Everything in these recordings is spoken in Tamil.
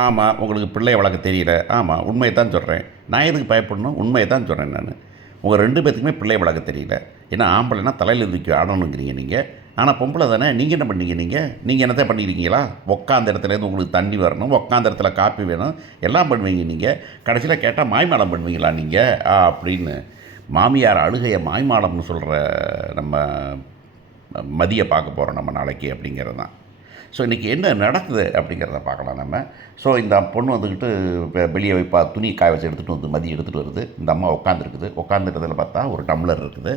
ஆமாம், உங்களுக்கு பிள்ளைய வளர்க்க தெரியல. ஆமாம், உண்மைய தான் சொல்கிறேன். நான் எதுக்கு பயப்படணும்? உண்மைய தான் சொல்கிறேன் நானு. உங்க 2 பேத்துக்குமே பிள்ளைய வளர்க்க தெரியல. ஏன்னா ஆம்பளைன்னா தலையில தூக்கி ஆடணுங்கிறீங்க நீங்க. ஆனா பொம்பள தானே. நீங்க என்ன பண்ணீங்க நீங்க? நீங்க என்னத்த பண்ணியிருக்கீங்களா? உட்காந்த இடத்துலேருந்து உங்களுக்கு தண்ணி வரணும், உட்காந்த இடத்துல காப்பி வேணும், எல்லாம் பண்ணுவீங்க நீங்க. கடைசியில கேட்டா மாய்மாலம் பண்ணுவீங்களா நீங்க? அப்படின்னு. மாமியார் அழுகைய மாய்மாலம்னு சொல்ற நம்ம மதிய பார்க்க போறோம் நம்ம நாளைக்கு அப்படிங்கிறது தான். ஸோ இன்றைக்கி என்ன நடக்குது அப்படிங்கிறத பார்க்கலாம் நம்ம. ஸோ இந்த பொண்ணு வந்துக்கிட்டு வெளியே வைப்பா துணி காய வச்சு எடுத்துகிட்டு வந்து மதியம் எடுத்துகிட்டு வருது. இந்த அம்மா உட்காந்துருக்குது. உட்காந்துருக்கிறதுல பார்த்தா ஒரு டம்ளர் இருக்குது.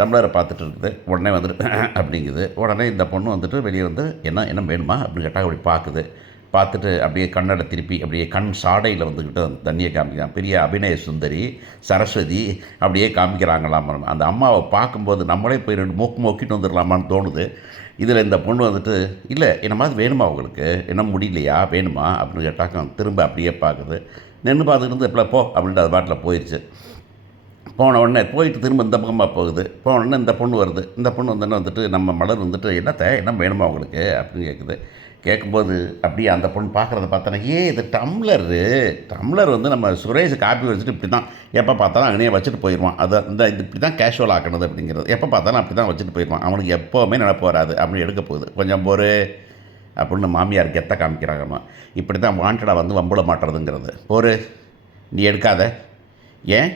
டம்ளரை பார்த்துட்டு இருக்குது. உடனே வந்துட்டு அப்படிங்குது. உடனே இந்த பொண்ணு வந்துட்டு வெளியே வந்து என்ன என்ன வேணுமா அப்படின்னு கேட்டால் அப்படி பார்க்குது. பார்த்துட்டு அப்படியே கண்ணடை திருப்பி அப்படியே கண் சாடையில் வந்துக்கிட்டு அந்த தண்ணியை காமிக்கிறான். பெரிய அபிநய சுந்தரி சரஸ்வதி அப்படியே காமிக்கிறாங்களாம். அந்த அம்மாவை பார்க்கும்போது நம்மளே போய் 2 மூக்கு மொக்கிட்டு வந்துடலாமான்னு தோணுது. இதில் இந்த பொண்ணு வந்துட்டு இல்லை என்ன மாதிரி வேணுமா உங்களுக்கு, என்ன முடியலையா வேணுமா அப்படின்னு கேட்டாக்க திரும்ப அப்படியே பார்க்குது. நின்று பார்த்துட்டு இருந்து எப்போ போ அப்படின்ட்டு அது பாட்டில் போயிடுச்சு. போன உடனே போயிட்டு திரும்ப இந்த பக்கமாக போகுது. போன உடனே இந்த பொண்ணு வருது. இந்த பொண்ணு வந்தோடனே வந்துட்டு நம்ம மலர் வந்துட்டு என்ன வேணுமா உங்களுக்கு அப்படின்னு கேட்குது. கேட்கும்போது அப்படியே அந்த பொண்ணு பார்க்குறத பார்த்தோன்னா இது டம்ளர் வந்து நம்ம சுரேஷ் காப்பி வச்சுட்டு இப்படி தான் எப்போ பார்த்தாலும் அங்கேயே வச்சுட்டு போயிடுவான். அது இந்த இது இப்படி தான் கேஷுவல் ஆக்கணுது அப்படிங்கிறது. எப்போ பார்த்தாலும் அப்படி தான் வச்சுட்டு போயிடுவான். அவனுக்கு எப்போவுமே நினப்பு வராது அப்படின்னு எடுக்க போகுது. கொஞ்சம் பொறு அப்படின்னு மாமியார் கெத்த காமிக்கிறாங்கம்மா. இப்படி தான் வாண்டடாக வந்து வம்புல மாட்டுறதுங்கிறது. பொறு, நீ எடுக்காத. ஏன்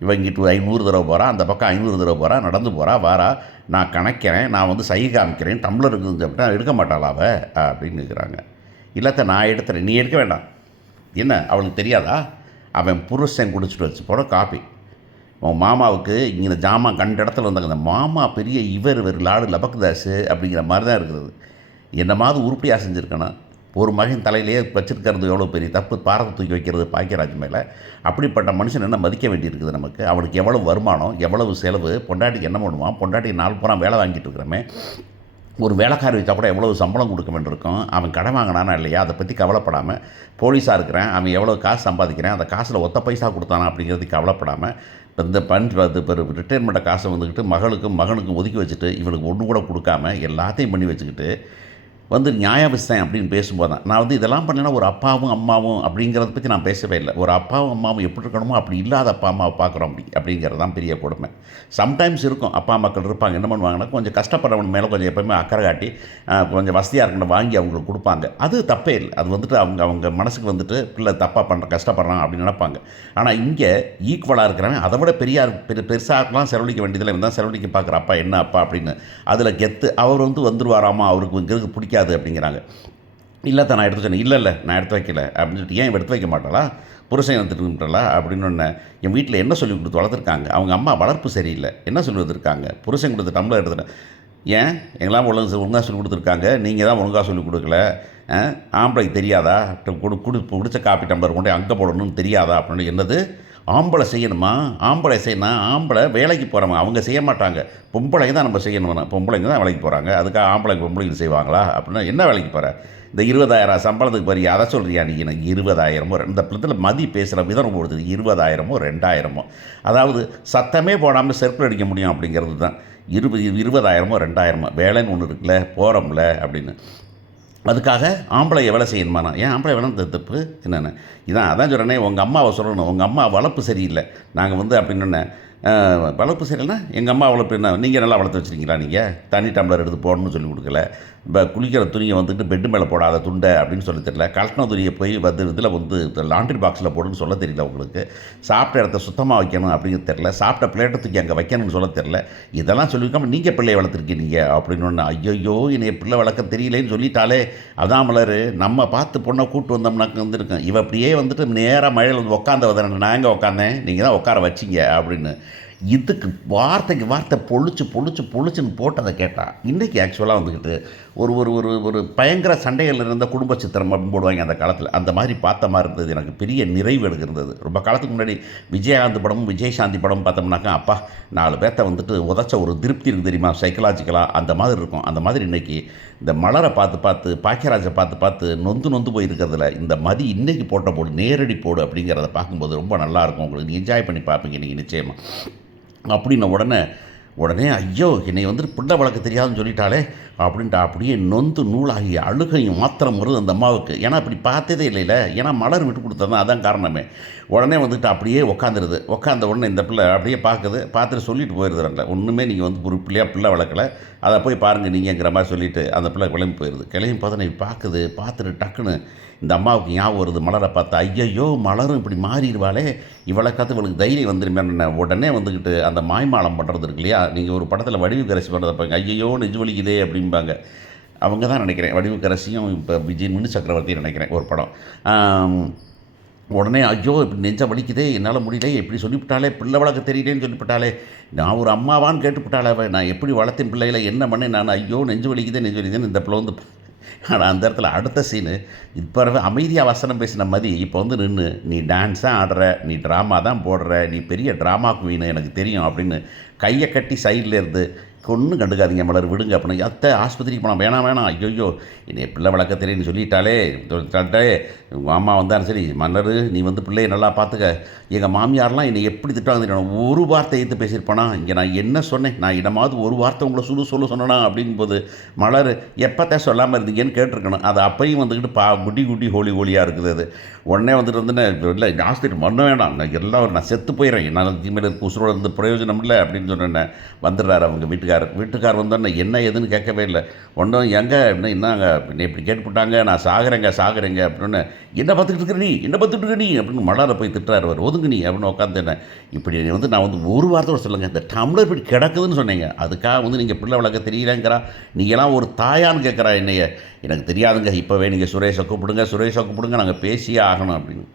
இவங்கிட்டு 500 தடவை போகிறா, அந்த பக்கம் 500 தடவை போகிறா, நடந்து போகிறா வாரா, நான் கணக்கிறேன், நான் வந்து சைகை காமிக்கிறேன், டம்ளர் இருக்குது அப்படின்னா எடுக்க மாட்டாளா அவ அப்படின்னு இருக்கிறாங்க. இல்லத்த நான் எடுத்துறேன், நீ எடுக்க வேண்டாம். என்ன அவளுக்கு தெரியாதா? அவன் புருஷன் குடிச்சிட்டு வச்சு போட காப்பி. உன் மாமாவுக்கு இங்கே இந்த ஜாமான் கண்ட இடத்துல வந்தாங்க. அந்த மாமா பெரிய இவர் லாடு லபக்குதாஸு அப்படிங்கிற மாதிரி தான் இருக்குது. என்ன மாதிரி உருப்படியாக செஞ்சுருக்கணும். ஒரு மகன் தலையிலேயே வச்சுருக்கிறது எவ்வளோ பெரிய தப்பு. பாரத்தை தூக்கி வைக்கிறது பாக்கியராஜ் மேலே. அப்படிப்பட்ட மனுஷன் என்ன மதிக்க வேண்டியிருக்குது நமக்கு. அவனுக்கு எவ்வளவு வருமானம், எவ்வளவு செலவு, பொண்டாட்டிக்கு என்ன பண்ணுவான், பொண்டாட்டி 4 புறம் வேலை வாங்கிட்டு இருக்கிறமே. ஒரு வேலைக்காரி வச்சா கூட எவ்வளோ சம்பளம் கொடுக்க வேண்டியிருக்கும். அவன் கடன் வாங்கினானா இல்லையா அதை பற்றி கவலைப்படாமல், போலீஸாக இருக்கிறேன் அவன் எவ்வளோ காசு சம்பாதிக்கிறேன் அந்த காசில் ஒத்த பைசா கொடுத்தானா அப்படிங்கிறதுக்கு கவலைப்படாமல், இப்போ இந்த ரிட்டைர்மெண்ட்டை காசை வந்துக்கிட்டு மகனுக்கும் ஒதுக்கி வச்சுட்டு இவனுக்கு ஒன்று கூட கொடுக்காம எல்லாத்தையும் பண்ணி வச்சுக்கிட்டு வந்து நியாயவிஸ்தன் அப்படின்னு பேசும்போது தான் நான் வந்து இதெல்லாம் பண்ணேன்னா ஒரு அப்பாவும் அம்மாவும் அப்படிங்கிறத பற்றி நான் பேசவே இல்லை. ஒரு அப்பாவும் அம்மாவும் எப்படி இருக்கணுமோ அப்படி இல்லாத அப்பா அம்மாவை பார்க்குறோம் அப்படிங்கிறது தான் பெரிய கொடுமை. சம்டைம்ஸ் இருக்கும் அப்பா அம்மாக்கள் இருப்பாங்க, என்ன பண்ணுவாங்கன்னா கொஞ்சம் கஷ்டப்படுறவன் மேலே கொஞ்சம் எப்போயுமே அக்கறை காட்டி கொஞ்சம் வசதியாக இருக்கணும் வாங்கி அவங்களுக்கு கொடுப்பாங்க. அது தப்பே இல்லை. அது வந்துட்டு அவங்க மனசுக்கு வந்துட்டு பிள்ளை தப்பாக கஷ்டப்படுறான் அப்படின்னு நினைப்பாங்க. ஆனால் இங்கே ஈக்குவலாக இருக்கிறவன் அதை விட பெருசாகலாம் செலவழிக்க வேண்டியதில் இருந்தால் செலவழிக்க பார்க்குற அப்பா என்ன அப்பா அப்படின்னு அதில் கெத்து அவர் வந்துருவாராமா அவருக்கு இங்கிறது பிடிக்காது அப்படிங்கிறாங்க. இல்லைத்த நான் எடுத்து சொன்னேன். இல்லை நான் எடுத்து வைக்கல அப்படின்னு சொல்லிட்டு ஏன் எடுத்து வைக்க மாட்டாளா, புருஷன் வந்துட்டுங்களா அப்படின்னு ஒன்று. என் வீட்டில் என்ன சொல்லி கொடுத்து வளர்த்துருக்காங்க, அவங்க அம்மா வளர்ப்பு சரியில்லை, என்ன சொல்லி வளர்த்துருக்காங்க, புருஷன் கொடுத்து டம்ளர் எடுத்துட்டேன். ஏன் எங்கெல்லாம் ஒழுங்காக சொல்லி கொடுத்துருக்காங்க, நீங்கள் தான் ஒழுங்காக சொல்லிக் கொடுக்கல. ஆம்பளைக்கு தெரியாதா குடிச்ச காப்பி டம்ளர் கொண்டு அங்கே போடணும்னு தெரியாதா அப்படின்னு. என்னது ஆம்பளை செய்யணுமா? ஆம்பளை செய்யணும். ஆம்பளை வேலைக்கு போகிறவங்க அவங்க செய்ய மாட்டாங்க. பொம்பளைங்க தான் நம்ம செய்யணும். பொம்பளைங்க தான் வேலைக்கு போகிறாங்க. அதுக்காக ஆம்பளைக்கு பொம்பளைங்க செய்வாங்களா அப்படின்னா என்ன வேலைக்கு போகிற? இந்த 20,000 சம்பளத்துக்கு போறியா அதை சொல்கிறியா நீ? எனக்கு 20,000 இந்த பிள்ளத்தில் மதி பேசுகிற விதம் கொடுத்தது 20,000 2,000. அதாவது சத்தமே போடாமல் செருப்பு அடிக்க முடியும் அப்படிங்கிறது தான். 20,000 2,000 வேலைன்னு ஒன்று இருக்குல்ல, போகிறோம்ல அப்படின்னு. அதுக்காக ஆம்பளை வேலை செய்யணுமாண்ணா? ஏன் ஆம்பளை வேலை தப்பு என்னென்ன இதான் அதான் சொல்கிறேனே. உங்கள் அம்மாவை சொல்லணும், உங்கள் அம்மா வளர்ப்பு சரியில்லை. நாங்கள் வந்து அப்படின்னு வளர்ப்பு சரியில்லைன்னா எங்கள் அம்மா வளர்ப்பு என்ன நீங்கள் நல்லா வளர்த்து வச்சுருக்கீங்களா? நீங்கள் தண்ணி டம்ளர் எடுத்து போடணும்னு சொல்லி கொடுக்கல. இப்போ குளிக்கிற துணியை வந்துட்டு பெட்டு மேலே போடாத துண்டை அப்படின்னு சொல்லி தெரியல. கலட்டின துணியை போய் இதில் வந்து லாண்ட்ரி பாக்ஸில் போடுன்னு சொல்ல தெரியல உங்களுக்கு. சாப்பிட்ட இடத்த சுத்தமாக வைக்கணும் அப்படிங்கிறது தெரில. சாப்பிட்ட பிளேட்டை தூக்கி அங்கே வைக்கணும்னு சொல்ல தெரில. இதெல்லாம் சொல்லியிருக்காமல் நீங்கள் பிள்ளையை வளர்த்துருக்கீங்க அப்படின்னு ஒன்று. ஐயோ என்னை பிள்ளை வளர்க்க தெரியலேன்னு சொல்லிட்டாலே அதான் மலர். நம்ம பார்த்து பொண்ணை கூப்பிட்டு வந்தோம்னாக்க வந்துருக்கேன். இவ அப்படியே வந்துட்டு நேராக மழையில் வந்து உட்காந்து வந்தேன். நான் எங்கே உட்காந்தேன், நீங்கள் தான் உட்கார வச்சிங்க அப்படின்னு. இதுக்கு வார்த்தைக்கு வார்த்தை பொழிச்சுன்னு போட்டதை கேட்டால் இன்றைக்கி ஆக்சுவலாக வந்துக்கிட்டு ஒரு ஒரு ஒரு ஒரு பயங்கர சண்டைகள் இருந்த குடும்ப சித்திரம் அப்படின்னு போடுவாங்க அந்த காலத்தில். அந்த மாதிரி பார்த்த மாதிரி இருந்தது. எனக்கு பெரிய நிறைவு எடுக்கிறது. ரொம்ப காலத்துக்கு முன்னாடி விஜயகாந்த் படமும் விஜயசாந்தி படமும் பார்த்தோம்னாக்கா அப்பா 4 பேர்த்த வந்துட்டு உதச்ச ஒரு திருப்தி இருக்குது தெரியுமா, சைக்கலாஜிக்கலாக அந்த மாதிரி இருக்கும். அந்த மாதிரி இன்றைக்கி இந்த மலரை பார்த்து பாக்கியராஜை பார்த்து நொந்து போயிருக்கிறதுல இந்த மதி இன்றைக்கி போட்ட போடு நேரடி போடு அப்படிங்கிறத பார்க்கும்போது ரொம்ப நல்லாயிருக்கும். உங்களுக்கு என்ஜாய் பண்ணி பார்ப்பீங்க நீங்கள் நிச்சயமாக. அப்படின்ன உடனே உடனே ஐயோ என்னை வந்துட்டு பிள்ளை வளர்க்க தெரியாதுன்னு சொல்லிட்டாலே அப்படின்ட்டு அப்படியே நொந்து நூலாகி அழுகையும் மாத்திரம் வருது அந்த அம்மாவுக்கு. ஏன்னா அப்படி பார்த்ததே இல்லைல்ல. ஏன்னா மலர் விட்டு கொடுத்தது அதான் காரணமே. உடனே வந்துட்டு அப்படியே உட்காந்துருது. உட்காந்த உடனே இந்த பிள்ளை அப்படியே பார்க்குது. பார்த்துட்டு சொல்லிட்டு போயிடுதுல, ஒன்றுமே நீங்கள் வந்து ஒரு பிள்ளையாக பிள்ளை வளர்க்கல, அதை போய் பாருங்கள் நீங்கங்கிற மாதிரி சொல்லிவிட்டு அந்த பிள்ளை கிளம்பி போயிடுது. கிளம்பி பார்த்தா பார்க்குது. பார்த்துட்டு டக்குன்னு இந்த அம்மாவுக்கு ஞாபகம் வருது மலரை பார்த்தா. ஐயையோ மலரும் இப்படி மாறிடுவாளே, இவளை காத்து இவளுக்கு தைரியம் வந்துருமே. உடனே வந்துக்கிட்டு அந்த மாய்மாலம் பண்ணுறது இருக்கு இல்லையா, நீங்கள் ஒரு படத்தில் வடிவுக்கரசி பண்ணுறத பாருங்க. ஐயையோ நெஞ்சு வலிக்குதே அப்படிம்பாங்க. அவங்க தான் நினைக்கிறேன் வடிவுக்கரசியும் இப்போ விஜய் மின்னு சக்கரவர்த்தியும் நினைக்கிறேன் ஒரு படம். உடனே ஐயோ இப்படி நெஞ்ச வலிக்குதே, என்னால் முடியல, எப்படி சொல்லிவிட்டாலே, பிள்ளை வளர்க்க தெரியலேன்னு சொல்லிவிட்டாலே, நான் ஒரு அம்மாவான்னு கேட்டுவிட்டாலே, நான் எப்படி வளர்த்தேன் பிள்ளைகளை, என்ன பண்ணேன் நான், ஐயோ நெஞ்சு வலிக்குதேன்னு இந்த பிள்ளை வந்து. ஆனால் அந்த இடத்துல அடுத்த சீனு இப்போ அமைதியாக வசனம் பேசின மதி இப்போ வந்து நின்று, நீ டான்ஸாக ஆடுற, நீ ட்ராமா தான் போடுற, நீ பெரிய ட்ராமா குவீனு எனக்கு தெரியும் அப்படின்னு கையை கட்டி சைடில் இருந்து, ஒன்றும் கண்டுக்காதீங்க மலர் விடுங்க அப்படின்னு. அத்தை ஆஸ்பத்திரிக்கு போனால் வேணாம் ஐயோ என்னை பிள்ளை வளர்க்க தெரியுன்னு சொல்லிட்டாலே உங்கள் அம்மா வந்தாலும் சரி, மலர் நீ வந்து பிள்ளையை நல்லா பார்த்துக்க. எங்கள் மாமியாரெலாம் என்னை எப்படி திட்டாங்க தெரியும், ஒரு வார்த்தை எடுத்து பேசியிருப்பானா, இங்கே நான் என்ன சொன்னேன், நான் இடமாவது ஒரு வார்த்தை உங்களை சொல்ல சொன்னேனா அப்படிங்கும்போது மலர் எப்போத்தான் சொல்லாமல் இருந்தீங்கன்னு கேட்டிருக்கணும். அது அப்பையும் வந்துக்கிட்டு குட்டி ஹோலியாக இருக்குது. அது உடனே வந்துட்டு வந்து இல்லை ஆஸ்பத்திரி மண்ண வேண்டாம், நான் எல்லாம் நான் செத்து போயிடுறேன், என்னால் இனிமேல் உசுரோட இருந்து பிரயோஜனம் இல்லை அப்படின்னு சொன்னேன். வந்துடுறாரு அவங்க வீட்டுக்கார் வந்தோன்னே என்ன ஏதுன்னு கேட்கவே இல்லை. ஒன்றும் எங்கே என்னங்க இப்படி கேட்டுவிட்டாங்க, நான் சாகுறேங்க அப்படின்னு. என்ன பார்த்துக்கிட்டு இருக்கிற நீ அப்படின்னு மலரை போய் திட்டுறாரு. அவர் ஒதுங்க நீ அப்படின்னு உட்காந்துனேன். இப்படி வந்து நான் வந்து ஒரு வார்த்தை சொல்லுங்கள், இந்த டம்ளர் இப்படி கிடக்குதுன்னு சொன்னீங்க, அதுக்காக வந்து நீங்கள் பிள்ளை வளர்க்க தெரியலங்கிறா, நீங்களாம் ஒரு தாயான்னு கேட்குறா என்னைய. எனக்கு தெரியாதுங்க, இப்போவே நீங்கள் சுரேஷை கூப்பிடுங்க, நாங்கள் பேசியே ஆகணும் அப்படின்னு.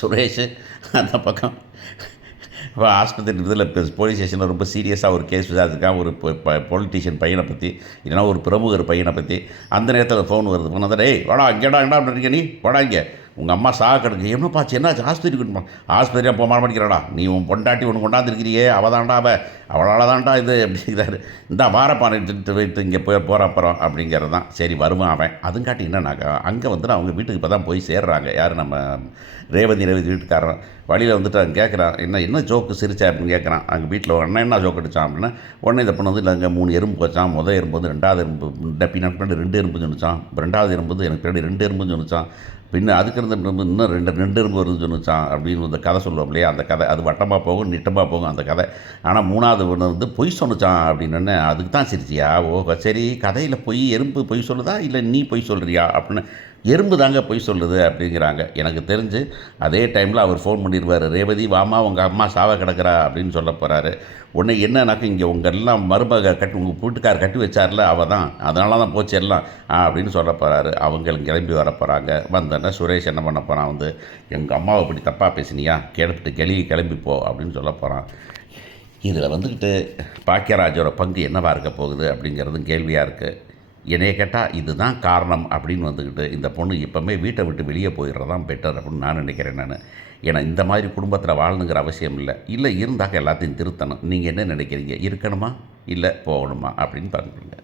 சுரேஷ் அந்த பக்கம் இப்போ ஆஸ்பத்திரி இதில் போலீஸ் ஸ்டேஷனில் ரொம்ப சீரியஸாக ஒரு கேஸ் விசாரிச்சிருக்கான், ஒரு பொலிட்டீஷியன் பையனை பற்றி, இல்லைனா ஒரு பிரமுகர் பையனை பற்றி. அந்த நேரத்தில் ஃபோன் வருது. ஃபோன் வந்து டேய் வாடா இங்கேடா இருக்கீங்க, நீ வாடா இங்கே, உங்கள் அம்மா கிடக்கு, என்ன பாச்சு என்னாச்சு, ஆஸ்பத்திரியாக போக மாட்டேங்கிறாடா, நீ உன் பொண்டாட்டி ஒன்று கொண்டாந்துருக்கிறியே, அவளால் தான்டா இது அப்படிங்கிறாரு. இந்த வாரப்பானை வைத்து இங்கே போகிற அப்புறம் அப்படிங்கிறது தான். சரி வருவான் அவன். அதுவும் காட்டி என்னன்னாக்கா அங்கே வந்துட்டு அவங்க வீட்டுக்கு இப்போ தான் போய் சேர்றாங்க. யார் நம்ம ரேவதி வீட்டுக்காரன். வழியில் வந்துட்டு அவன் கேட்குறான், என்ன ஜோக்கு சிரிச்சா அப்படின்னு கேட்குறான். அங்கே வீட்டில் அண்ணன் என்ன ஜோக்கு அடித்தான் அப்படின்னா, உடனே இதை பண்ண வந்து இல்லை அங்கே 3 எறும்பு வச்சான். முதல் எறும்பு வந்து 2வது எறும்பு பின்னாடி 2 எறும்பு சொன்னிச்சான். 2வது எறும்பு வந்து எனக்கு பின்னாடி 2 எறும்புன்னு சொன்னிச்சான். பின்ன அதுக்கு இருந்த இன்னும் 2 எறும்பு வருதுன்னு சொன்னிச்சான் அப்படின்னு இந்த கதை சொல்லுவோம் இல்லையா, அந்த கதை. அது வட்டமாக போகும் நிட்டமாக போகும் அந்த கதை. ஆனால் 3வது ஒன்று வந்து பொய் சொன்னிச்சான் அப்படின்னு. அதுக்கு தான் சிரிச்சியா, ஓ சரி கதையில் எறும்பு பொய் சொல்லுதா இல்லை நீ பொய் சொல்கிறியா அப்படின்னு. எறும்பு தாங்க பொய் சொல்லுது அப்படிங்கிறாங்க. எனக்கு தெரிஞ்சு அதே டைமில் அவர் ஃபோன் பண்ணிடுவார், ரேவதி வாமா உங்கள் அம்மா கிடக்கிறா அப்படின்னு சொல்ல போகிறாரு. உடனே என்னன்னாக்கா இங்கே உங்கள் எல்லாம் மருமக உங்கள் வீட்டுக்கார் கட்டி வச்சார்ல அவள் தான், அதனால தான் போச்சு எல்லாம் அப்படின்னு சொல்ல போகிறாரு. அவங்களும் கிளம்பி வர போகிறாங்க. வந்தோடனே சுரேஷ் என்ன பண்ண போகிறான், வந்து எங்கள் அம்மாவை இப்படி தப்பாக பேசினியா, கிளம்பிப்போ அப்படின்னு சொல்ல போகிறான். இதில் வந்துக்கிட்டு பாக்கியராஜோட பங்கு என்னவாக இருக்க போகுது அப்படிங்கிறதும் கேள்வியாக இருக்குது. என்னைய கேட்டால் இதுதான் காரணம் அப்படின்னு வந்துக்கிட்டு இந்த பொண்ணு எப்போவுமே வீட்டை விட்டு வெளியே போயிடுறதான் பெட்டர் அப்படின்னு நான் நினைக்கிறேன். ஏன்னா இந்த மாதிரி குடும்பத்தில் வாழணுங்கிற அவசியம் இல்லை இருந்தாக்க எல்லாத்தையும் திருத்தணும். நீங்கள் என்ன நினைக்கிறீங்க, இருக்கணுமா இல்லை போகணுமா அப்படின்னு பாருங்க.